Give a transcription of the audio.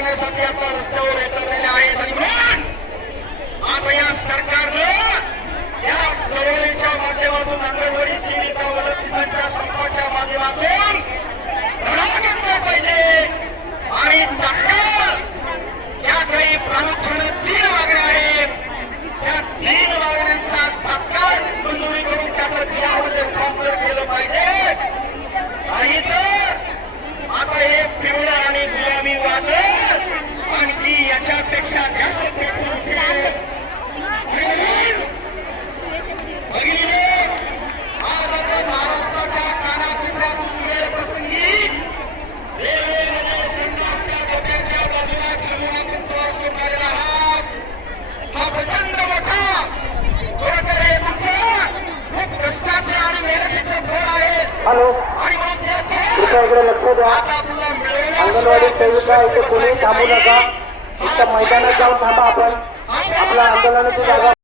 मागण्यासाठी आता रस्त्यावर उतरलेले आहेत आणि म्हणून आता या सरकारनं याच्यापेक्षा जास्त आज आपण महाराष्ट्राच्या कानाकोपऱ्यातून वेळ प्रसंगी रेल्वेमध्ये संडासच्या डोक्याच्या बाजूला थांबून आपण प्रवास करून आलेला आहात हा प्रचंड मोठा खरं तर हे तुमचं खूप कष्टाचे आणि मेहनतीचं फळ आहे आणि म्हणून ते आता आपल्याला स्वस्थ थांबू नका. मैदानात जाऊन थांबा आपण आपल्या आंदोलनाची जागा